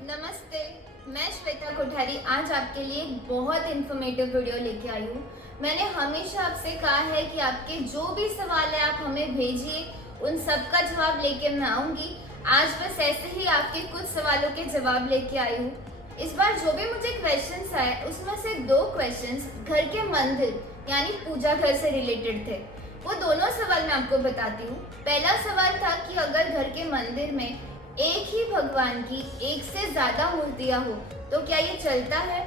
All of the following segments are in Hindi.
नमस्ते, मैं श्वेता कोठारी आज आपके लिए एक बहुत इन्फॉर्मेटिव वीडियो लेके आई हूँ। मैंने हमेशा आपसे कहा है कि आपके जो भी सवाल है आप हमें भेजिए, उन सब का जवाब लेके मैं आऊँगी। आज बस ऐसे ही आपके कुछ सवालों के जवाब लेके आई हूँ। इस बार जो भी मुझे क्वेश्चंस आए उसमें से 2 क्वेश्चंस घर के मंदिर यानी पूजा घर से रिलेटेड थे। वो दोनों सवाल मैं आपको बताती हूँ। पहला सवाल था कि अगर घर के मंदिर में एक ही भगवान की एक से ज्यादा मूर्तियां हो तो क्या ये चलता है।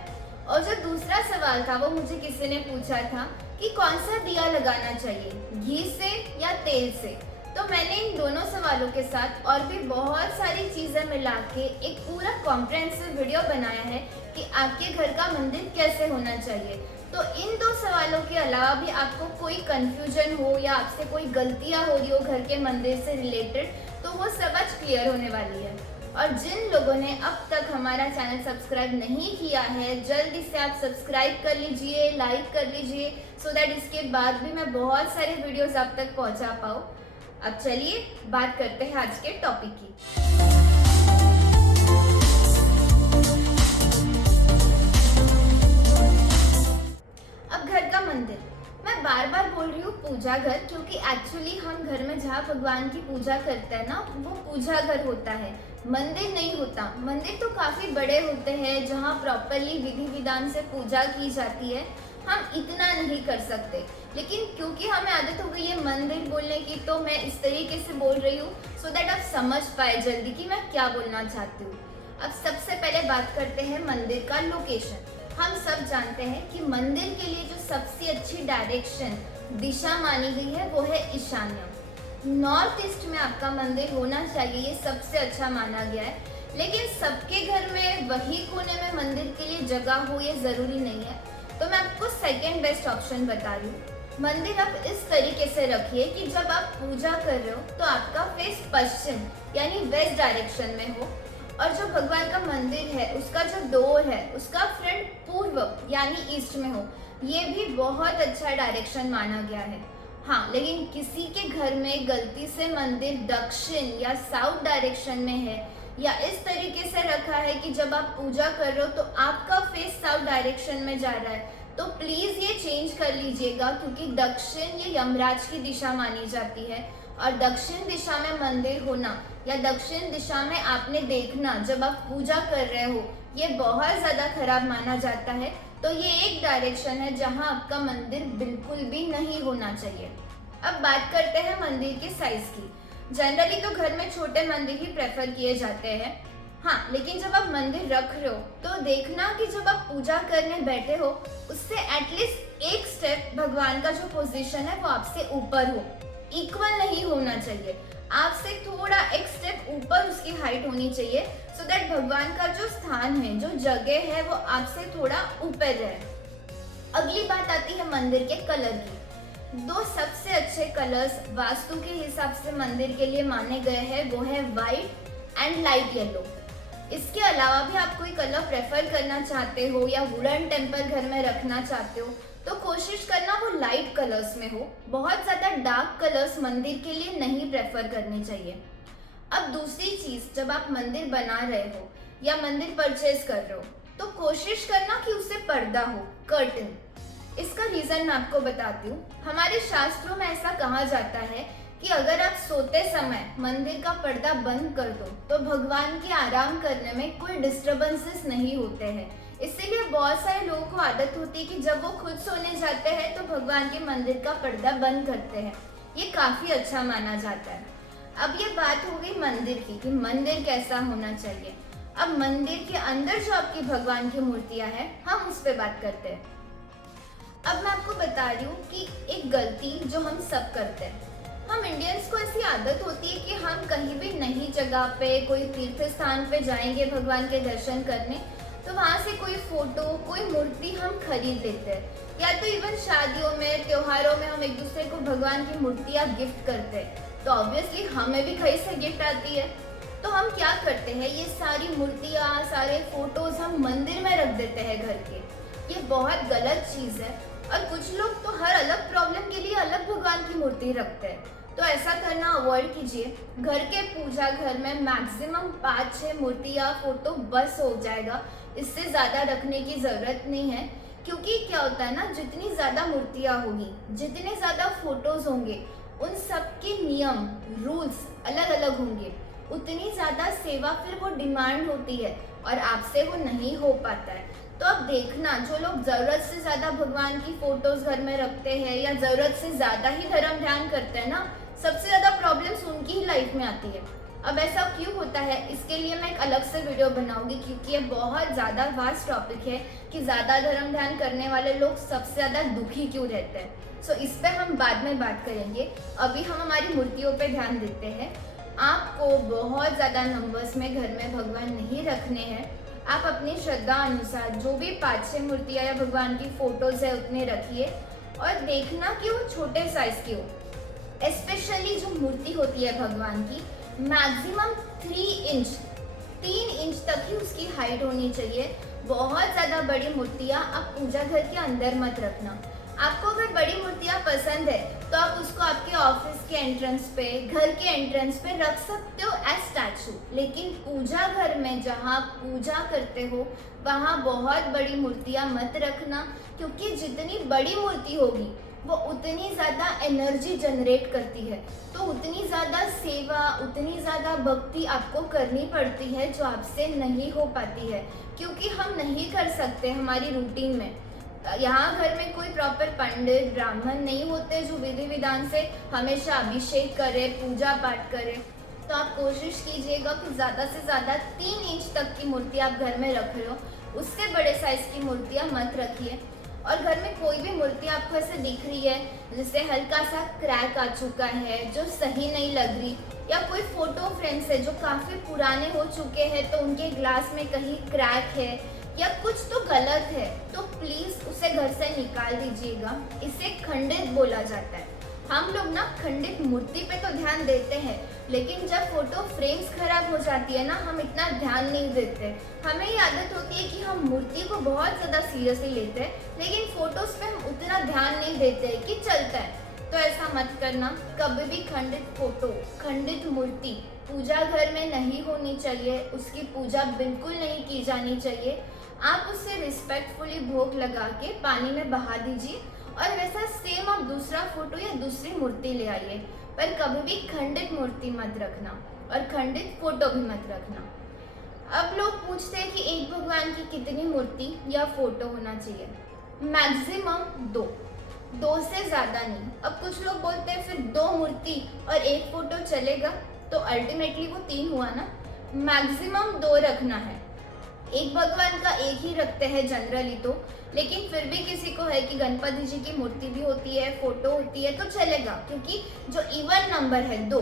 और जो दूसरा सवाल था वो मुझे किसी ने पूछा था कि कौन सा दिया लगाना चाहिए, घी से या तेल से। तो मैंने इन दोनों सवालों के साथ और भी बहुत सारी चीजें मिला के एक पूरा कॉम्प्रिहेंसिव वीडियो बनाया है कि आपके घर का मंदिर कैसे होना चाहिए। तो इन 2 सवालों के अलावा भी आपको कोई कंफ्यूजन हो या आपसे कोई गलतियां हो रही हो घर के मंदिर से रिलेटेड, तो वो सब आज क्लियर होने वाली है। और जिन लोगों ने अब तक हमारा चैनल सब्सक्राइब नहीं किया है, जल्दी से आप सब्सक्राइब कर लीजिए, लाइक कर लीजिए, सो दैट इसके बाद भी मैं बहुत सारे वीडियोस आप तक पहुंचा पाऊँ। अब चलिए बात करते हैं आज के टॉपिक की। अब घर का मंदिर, मैं बार बार बोल रही हूँ पूजा घर, क्योंकि एक्चुअली हम घर में जहाँ भगवान की पूजा करते हैं ना, वो पूजा घर होता है, मंदिर नहीं होता। मंदिर तो काफी बड़े होते हैं जहाँ प्रॉपरली विधि विधान से पूजा की जाती है, हम इतना नहीं कर सकते। लेकिन क्योंकि हमें आदत हो गई है मंदिर बोलने की, तो मैं इस तरीके से बोल रही हूँ सो दैट आप समझ पाए जल्दी कि मैं क्या बोलना चाहती हूँ। अब सबसे पहले बात करते हैं मंदिर का लोकेशन। हम सब जानते हैं कि मंदिर के लिए जो सबसे अच्छी डायरेक्शन दिशा मानी गई है वो है ईशान्य। नॉर्थ ईस्ट में आपका मंदिर होना चाहिए, ये सबसे अच्छा माना गया है। लेकिन सबके घर में वही कोने में मंदिर के लिए जगह हो ये जरूरी नहीं है, तो मैं आपको सेकेंड बेस्ट ऑप्शन बता रही हूँ। मंदिर आप इस तरीके से रखिए कि जब आप पूजा कर रहे हो तो आपका फेस पश्चिम यानी वेस्ट डायरेक्शन में हो, और जो भगवान का मंदिर है उसका जो डोर है उसका फ्रंट पूर्व यानी ईस्ट में हो। ये भी बहुत अच्छा डायरेक्शन माना गया है। हाँ, लेकिन किसी के घर में गलती से मंदिर दक्षिण या साउथ डायरेक्शन में है, या इस तरीके से रखा है कि जब आप पूजा कर रहे हो तो आपका फेस साउथ डायरेक्शन में जा रहा है, तो प्लीज ये चेंज कर लीजिएगा, क्योंकि दक्षिण ये यमराज की दिशा मानी जाती है। और दक्षिण दिशा में मंदिर होना या दक्षिण दिशा में आपने देखना जब आप पूजा कर रहे हो, ये बहुत ज्यादा खराब माना जाता है। तो ये एक डायरेक्शन है जहां आपका मंदिर बिल्कुल भी नहीं होना चाहिए। अब बात करते हैं मंदिर के साइज की। जनरली तो घर में छोटे मंदिर ही प्रेफर किए जाते हैं। हाँ, लेकिन जब आप मंदिर रख रहे हो तो देखना कि जब आप पूजा करने बैठे हो उससे एटलीस्ट एक स्टेप भगवान का जो पोजीशन है वो आपसे ऊपर हो, इक्वल नहीं होना चाहिए। आपसे थोड़ा एक स्टेप ऊपर उसकी हाइट होनी चाहिए, सो दैट भगवान का जो स्थान है, जो जगह है, वो आपसे थोड़ा ऊपर रहे। अगली बात आती है मंदिर के कलर की। 2 सबसे अच्छे कलर्स वास्तु के हिसाब से मंदिर के लिए माने गए हैं, वो है व्हाइट एंड लाइट येलो। इसके अलावा भी आप कोई कलर प्रेफर करना चाहते हो या वुडन टेम्पल घर में रखना चाहते हो तो कोशिश करना वो लाइट कलर्स में हो। बहुत ज्यादा डार्क कलर्स मंदिर के लिए नहीं प्रेफर करने चाहिए। अब दूसरी चीज, जब आप मंदिर बना रहे हो या मंदिर परचेज कर रहे हो तो कोशिश करना कि उससे पर्दा हो, कर्टन। इसका रीजन मैं आपको बताती हूँ। हमारे शास्त्रों में ऐसा कहा जाता है कि अगर आप सोते समय मंदिर का पर्दा बंद कर दो तो भगवान के आराम करने में कोई डिस्टर्बेंसेस नहीं होते हैं। इसीलिए बहुत सारे लोगों को आदत होती है कि जब वो खुद सोने जाते हैं तो भगवान के मंदिर का पर्दा बंद करते हैं। ये काफी अच्छा माना जाता है। अब ये बात हो गई मंदिर की कि मंदिर कैसा होना चाहिए। अब मंदिर के अंदर जो आपकी भगवान की मूर्तियां हैं, हम उस पर बात करते हैं। अब मैं आपको बता रही हूँ कि एक गलती जो हम सब करते हैं, हम इंडियंस को ऐसी आदत होती है कि हम कहीं भी नई जगह पे, कोई तीर्थ स्थान पे जाएंगे भगवान के दर्शन करने, तो वहाँ से कोई फोटो, कोई मूर्ति हम खरीद लेते हैं, या तो इवन शादियों में, त्योहारों में हम एक दूसरे को भगवान की मूर्तियाँ गिफ्ट करते हैं। तो ऑब्वियसली हमें भी कहीं से गिफ्ट आती है, तो हम क्या करते हैं, ये सारी मूर्तियाँ, सारे फोटोज हम मंदिर में रख देते हैं घर के। ये बहुत गलत चीज़ है। और कुछ लोग तो हर अलग प्रॉब्लम के लिए अलग भगवान की मूर्ति रखते हैं। तो ऐसा करना अवॉइड कीजिए। घर के पूजा घर में मैक्सिमम 5-6 मूर्ति या फोटो बस हो जाएगा, इससे ज़्यादा रखने की ज़रूरत नहीं है। क्योंकि क्या होता है ना, जितनी ज़्यादा मूर्तियाँ होगी, जितने ज़्यादा फोटोज़ होंगे, उन सब के नियम रूल्स अलग अलग होंगे, उतनी ज़्यादा सेवा फिर वो डिमांड होती है और आपसे वो नहीं हो पाता है। तो अब देखना, जो लोग ज़रूरत से ज़्यादा भगवान की फ़ोटोज़ घर में रखते हैं या ज़रूरत से ज़्यादा ही धर्म ध्यान करते हैं ना, सबसे ज़्यादा प्रॉब्लम्स उनकी ही लाइफ में आती है। अब ऐसा क्यों होता है, इसके लिए मैं एक अलग से वीडियो बनाऊंगी, क्योंकि ये बहुत ज़्यादा वास्ट टॉपिक है कि ज़्यादा धर्म ध्यान करने वाले लोग सबसे ज़्यादा दुखी क्यों रहते हैं। सो इस पर हम बाद में बात करेंगे। अभी हम हमारी मूर्तियों पे ध्यान देते हैं। आपको बहुत ज़्यादा नंबर्स में घर में भगवान नहीं रखने हैं। आप अपनी श्रद्धा अनुसार जो भी 5-6 मूर्तियाँ या भगवान की फ़ोटोज़ है उतने रखिए, और देखना कि वो छोटे साइज़ की हो। स्पेशली जो मूर्ति होती है भगवान की, मैक्सिमम 3 इंच तक ही उसकी हाइट होनी चाहिए। बहुत ज़्यादा बड़ी मूर्तियाँ आप पूजा घर के अंदर मत रखना। आपको अगर बड़ी मूर्तियाँ पसंद है तो आप उसको आपके ऑफिस के एंट्रेंस पे, घर के एंट्रेंस पे रख सकते हो एज स्टैचू। लेकिन पूजा घर में जहाँ पूजा करते हो वहाँ बहुत बड़ी मूर्तियाँ मत रखना, क्योंकि जितनी बड़ी मूर्ति होगी वो उतनी ज़्यादा एनर्जी जनरेट करती है, तो उतनी ज़्यादा सेवा, उतनी ज़्यादा भक्ति आपको करनी पड़ती है, जो आपसे नहीं हो पाती है, क्योंकि हम नहीं कर सकते हमारी रूटीन में। यहाँ घर में कोई प्रॉपर पंडित ब्राह्मण नहीं होते जो विधि विधान से हमेशा अभिषेक करे, पूजा पाठ करे। तो आप कोशिश कीजिएगा कि ज़्यादा से ज़्यादा 3 इंच तक की मूर्ति आप घर में रख रहे हो, उससे बड़े साइज़ की मूर्तियाँ मत रखिए। और घर में कोई भी मूर्ति आपको ऐसे दिख रही है जिससे हल्का सा क्रैक आ चुका है, जो सही नहीं लग रही, या कोई फोटो फ्रेम्स है जो काफ़ी पुराने हो चुके हैं तो उनके ग्लास में कहीं क्रैक है या कुछ तो गलत है, तो प्लीज़ उसे घर से निकाल दीजिएगा। इसे खंडित बोला जाता है। हम लोग ना खंडित मूर्ति पे तो ध्यान देते हैं, लेकिन जब फोटो फ्रेम्स खराब हो जाती है ना, हम इतना ध्यान नहीं देते। हमें ये आदत होती है कि हम मूर्ति को बहुत ज़्यादा सीरियसली लेते हैं, लेकिन फोटोज़ पे हम उतना ध्यान नहीं देते कि चलता है। तो ऐसा मत करना। कभी भी खंडित फोटो, खंडित मूर्ति पूजा घर में नहीं होनी चाहिए, उसकी पूजा बिल्कुल नहीं की जानी चाहिए। आप उससे रिस्पेक्टफुली भोग लगा के पानी में बहा दीजिए, और वैसा सेम आप दूसरा फोटो या दूसरी मूर्ति ले आइए, पर कभी भी खंडित मूर्ति मत रखना और खंडित फोटो भी मत रखना। अब लोग पूछते हैं कि एक भगवान की कितनी मूर्ति या फोटो होना चाहिए। मैक्सिमम 2 से ज़्यादा नहीं। अब कुछ लोग बोलते हैं फिर 2 मूर्ति और 1 फोटो चलेगा, तो अल्टीमेटली वो 3 हुआ ना। मैक्सिमम 2 रखना है। एक भगवान का एक ही रखते हैं जनरली तो, लेकिन फिर भी किसी को है कि गणपति जी की मूर्ति भी होती है, फोटो होती है, तो चलेगा, क्योंकि जो इवन नंबर है 2,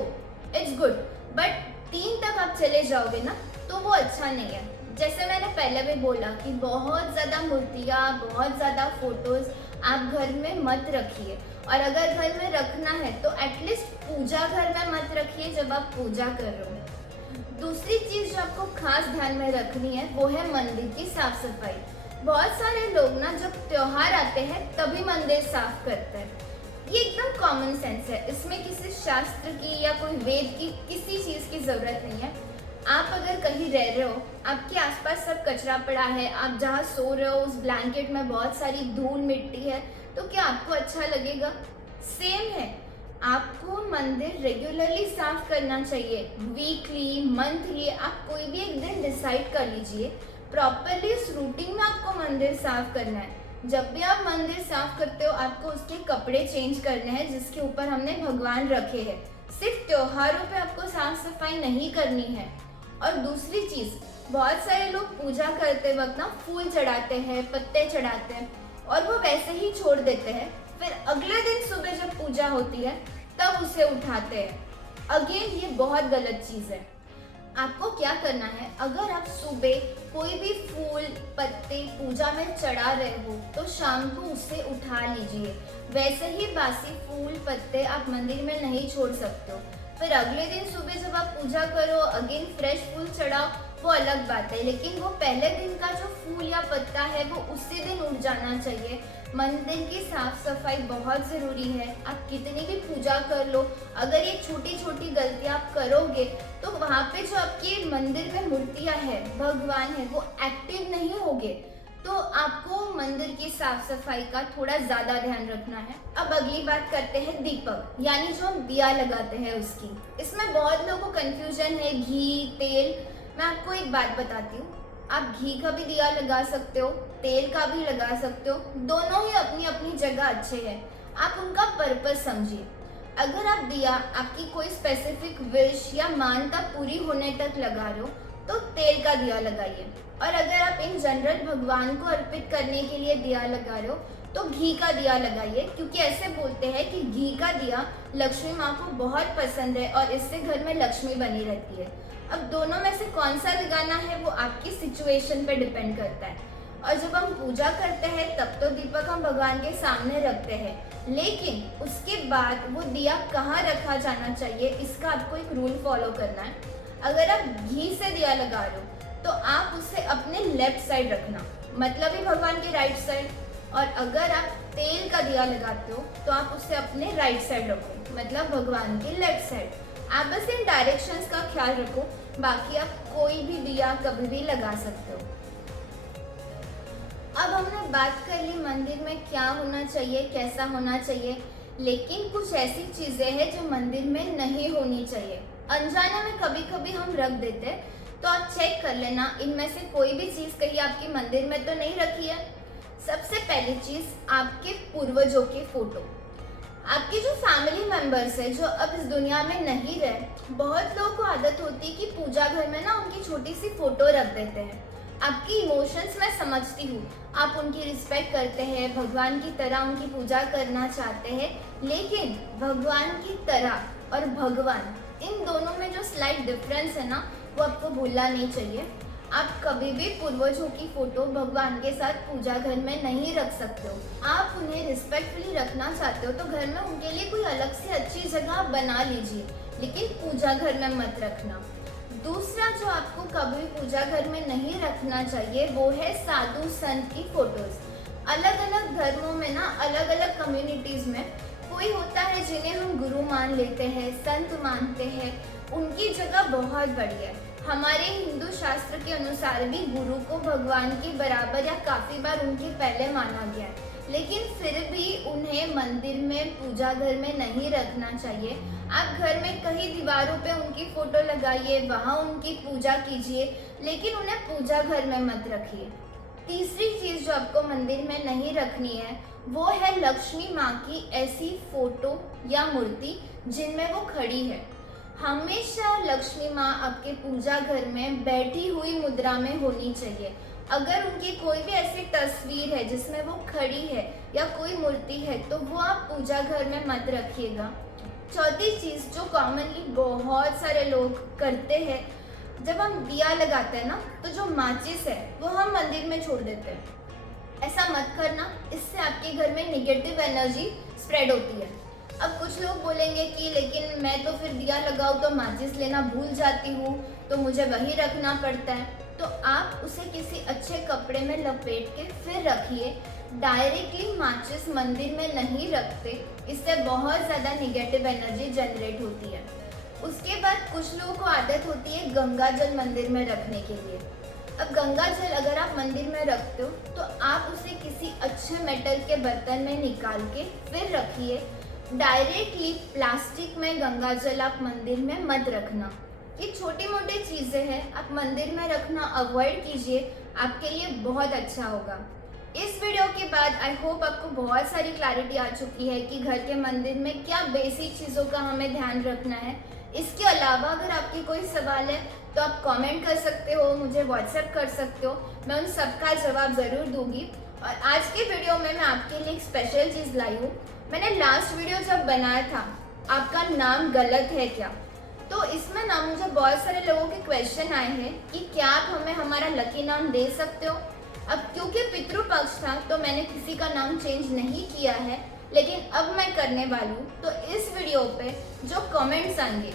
इट्स गुड। बट 3 तक आप चले जाओगे ना तो वो अच्छा नहीं है। जैसे मैंने पहले भी बोला कि बहुत ज़्यादा मूर्तियाँ, बहुत ज़्यादा फोटोज़ आप घर में मत रखिए, और अगर घर में रखना है तो एटलीस्ट पूजा घर में मत रखिए जब आप पूजा कर रहे हो। दूसरी चीज़ जो आपको खास ध्यान में रखनी है वो है मंदिर की साफ सफाई। बहुत सारे लोग ना जब त्योहार आते हैं तभी मंदिर साफ करते हैं। ये एकदम कॉमन सेंस है, इसमें किसी शास्त्र की या कोई वेद की किसी चीज़ की ज़रूरत नहीं है। आप अगर कहीं रह रहे हो, आपके आसपास सब कचरा पड़ा है, आप जहाँ सो रहे हो उस ब्लैंकेट में बहुत सारी धूल मिट्टी है, तो क्या आपको अच्छा लगेगा? सेम है, आपको मंदिर रेगुलरली साफ करना चाहिए। वीकली, मंथली, आप कोई भी एक दिन डिसाइड कर लीजिए। प्रॉपरली इस रूटीन में आपको मंदिर साफ करना है। जब भी आप मंदिर साफ करते हो आपको उसके कपड़े चेंज करने हैं जिसके ऊपर हमने भगवान रखे हैं। सिर्फ त्योहारों पे आपको साफ सफाई नहीं करनी है। और दूसरी चीज़, बहुत सारे लोग पूजा करते वक्त ना फूल चढ़ाते हैं, पत्ते चढ़ाते हैं, और वो वैसे ही छोड़ देते हैं। फिर अगले दिन सुबह जब पूजा होती है तब उसे उठाते हैं। अगेन ये बहुत गलत चीज़ है। आपको क्या करना है, अगर आप सुबह कोई भी फूल पत्ते पूजा में चढ़ा रहे हो तो शाम को उसे उठा लीजिए। वैसे ही बासी फूल पत्ते आप मंदिर में नहीं छोड़ सकते हो। फिर अगले दिन सुबह जब आप पूजा करो, अगेन फ्रेश फूल चढ़ाओ, वो अलग बात है, लेकिन वो पहले दिन का जो फूल या पत्ता है वो उसी दिन उड़ जाना चाहिए। मंदिर की साफ सफाई बहुत ज़रूरी है। आप कितनी भी पूजा कर लो, अगर ये छोटी छोटी गलतियां आप करोगे तो वहाँ पे जो आपकी मंदिर में मूर्तियां है, भगवान है, वो एक्टिव नहीं होंगे। तो आपको मंदिर की साफ सफाई का थोड़ा ज़्यादा ध्यान रखना है। अब अगली बात करते हैं दीपक, यानी जो हम दिया लगाते हैं उसकी। इसमें बहुत लोगों को कंफ्यूजन है, घी, तेल। मैं आपको एक बात बताती हूँ, आप घी का भी दिया लगा सकते हो, तेल का भी लगा सकते हो। दोनों ही अपनी अपनी जगह अच्छे हैं, आप उनका पर्पस समझिए। अगर आप दिया आपकी कोई स्पेसिफिक विश या मान्यता पूरी होने तक लगा रहे हो तो तेल का दिया लगाइए, और अगर आप इन जनरल भगवान को अर्पित करने के लिए दिया लगा रहे हो तो घी का दिया लगाइए, क्योंकि ऐसे बोलते हैं कि घी का दिया लक्ष्मी माँ को बहुत पसंद है और इससे घर में लक्ष्मी बनी रहती है। अब दोनों में से कौन सा लगाना है वो आपकी सिचुएशन पे डिपेंड करता है। और जब हम पूजा करते हैं तब तो दीपक हम भगवान के सामने रखते हैं, लेकिन उसके बाद वो दिया कहाँ रखा जाना चाहिए इसका आपको एक रूल फॉलो करना है। अगर आप घी से दिया लगा रहे हो तो आप उसे अपने लेफ्ट साइड रखना, मतलब ही भगवान के राइट साइड। और अगर आप तेल का दिया लगाते हो तो आप उसे अपने राइट साइड रखो, मतलब भगवान के लेफ्ट साइड। आप बस इन डायरेक्शंस का ख्याल रखो, बाकी आप कोई भी दिया कभी भी लगा सकते हो। अब हमने बात कर ली मंदिर में क्या होना चाहिए, कैसा होना चाहिए, लेकिन कुछ ऐसी चीजें हैं जो मंदिर में नहीं होनी चाहिए। अनजाने में कभी कभी हम रख देते हैं, तो आप चेक कर लेना इनमें से कोई भी चीज कहीं आपकी मंदिर में तो नहीं रखी है। सबसे पहली चीज, आपके पूर्वजों के फोटो। आपके जो फैमिली मेंबर्स है जो अब इस दुनिया में नहीं रहे, बहुत लोगों को आदत होती है कि पूजा घर में ना उनकी छोटी सी फोटो रख देते हैं। आपकी इमोशंस मैं समझती हूँ, आप उनकी रिस्पेक्ट करते हैं, भगवान की तरह उनकी पूजा करना चाहते हैं, लेकिन भगवान की तरह और भगवान, इन दोनों में जो स्लाइट डिफरेंस है ना, वो आपको भूलना नहीं चाहिए। आप कभी भी पूर्वजों की फोटो भगवान के साथ पूजा घर में नहीं रख सकते हो। आप उन्हें रिस्पेक्टफुली रखना चाहते हो तो घर में उनके लिए कोई अलग से अच्छी जगह बना लीजिए, लेकिन पूजा घर में मत रखना। दूसरा जो आपको कभी पूजा घर में नहीं रखना चाहिए वो है साधु संत की फोटोज। अलग अलग धर्मों में ना, अलग अलग कम्युनिटीज में कोई होता है जिन्हें हम गुरु मान लेते हैं, संत मानते हैं, उनकी जगह बहुत बड़ी है। हमारे हिंदू शास्त्र के अनुसार भी गुरु को भगवान के बराबर या काफी बार उनके पहले माना गया है, लेकिन फिर भी उन्हें मंदिर में, पूजा घर में नहीं रखना चाहिए। आप घर में कहीं दीवारों पे उनकी फोटो लगाइए, वहाँ उनकी पूजा कीजिए, लेकिन उन्हें पूजा घर में मत रखिए। तीसरी चीज जो आपको मंदिर में नहीं रखनी है वो है लक्ष्मी माँ की ऐसी फोटो या मूर्ति जिनमें वो खड़ी है। हमेशा लक्ष्मी माँ आपके पूजा घर में बैठी हुई मुद्रा में होनी चाहिए। अगर उनकी कोई भी ऐसी तस्वीर है जिसमें वो खड़ी है या कोई मूर्ति है तो वो आप पूजा घर में मत रखिएगा। चौथी चीज जो कॉमनली बहुत सारे लोग करते हैं, जब हम दिया लगाते हैं ना तो जो माचिस है वो हम मंदिर में छोड़ देते हैं। ऐसा मत करना, इससे आपके घर में निगेटिव एनर्जी स्प्रेड होती है। अब कुछ लोग बोलेंगे कि लेकिन मैं तो फिर दिया लगाऊं तो माचिस लेना भूल जाती हूँ, तो मुझे वही रखना पड़ता है। तो आप उसे किसी अच्छे कपड़े में लपेट के फिर रखिए। डायरेक्टली माचिस मंदिर में नहीं रखते, इससे बहुत ज़्यादा निगेटिव एनर्जी जनरेट होती है। उसके बाद कुछ लोगों को आदत होती है गंगा जल मंदिर में रखने के लिए। अब गंगा जल अगर आप मंदिर में रखते हो तो आप उसे किसी अच्छे मेटल के बर्तन में निकाल के फिर रखिए। डायरेक्टली प्लास्टिक में गंगा जल आप मंदिर में मत रखना। ये छोटी मोटी चीज़ें हैं, आप मंदिर में रखना अवॉइड कीजिए, आपके लिए बहुत अच्छा होगा। इस वीडियो के बाद आई होप आपको बहुत सारी क्लैरिटी आ चुकी है कि घर के मंदिर में क्या बेसिक चीज़ों का हमें ध्यान रखना है। इसके अलावा अगर आपकी कोई सवाल है तो आप कमेंट कर सकते हो, मुझे व्हाट्सएप कर सकते हो, मैं उन सबका जवाब ज़रूर दूंगी। और आज के वीडियो में मैं आपके लिए एक स्पेशल चीज़ लाई हूँ। मैंने लास्ट वीडियो जब बनाया था आपका नाम गलत है क्या, तो इसमें ना मुझे बहुत सारे लोगों के क्वेश्चन आए हैं कि क्या आप हमें हमारा लकी नाम दे सकते हो। अब क्योंकि पितृपक्ष था तो मैंने किसी का नाम चेंज नहीं किया है, लेकिन अब मैं करने वाली हूँ। तो इस वीडियो पे जो कमेंट्स आएंगे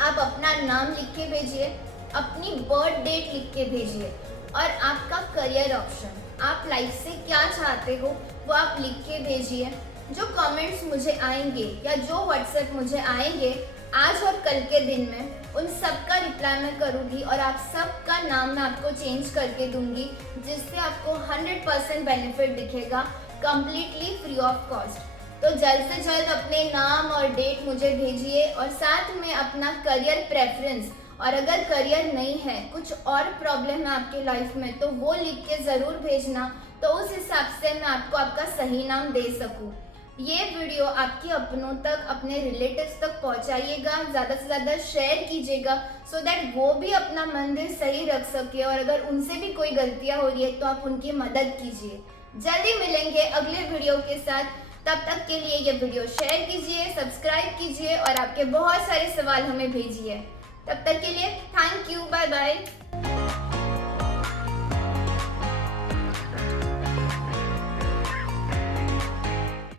आप अपना नाम लिख के भेजिए, अपनी बर्थ डेट लिख के भेजिए और आपका करियर ऑप्शन, आप लाइफ से क्या चाहते हो वो आप लिख के भेजिए। जो कमेंट्स मुझे आएंगे या जो व्हाट्सएप मुझे आएंगे आज और कल के दिन में, उन सब का रिप्लाई मैं करूँगी और आप सबका नाम मैं आपको चेंज करके दूंगी, जिससे आपको 100% बेनिफिट दिखेगा कम्प्लीटली फ्री ऑफ कॉस्ट। तो जल्द से जल्द अपने नाम और डेट मुझे भेजिए और साथ में अपना करियर प्रेफरेंस, और अगर करियर नहीं है कुछ और प्रॉब्लम है आपके लाइफ में तो वो लिख के ज़रूर भेजना, तो उस हिसाब से मैं आपको आपका सही नाम दे सकूँ। ये वीडियो आपके अपनों तक, अपने रिलेटिव्स तक पहुंचाइएगा, ज़्यादा से ज़्यादा शेयर कीजिएगा सो दैट वो भी अपना मंदिर सही रख सके, और अगर उनसे भी कोई गलतियां हो रही है तो आप उनकी मदद कीजिए। जल्दी मिलेंगे अगले वीडियो के साथ, तब तक के लिए ये वीडियो शेयर कीजिए, सब्सक्राइब कीजिए और आपके बहुत सारे सवाल हमें भेजिए। तब तक के लिए थैंक यू, बाय बाय।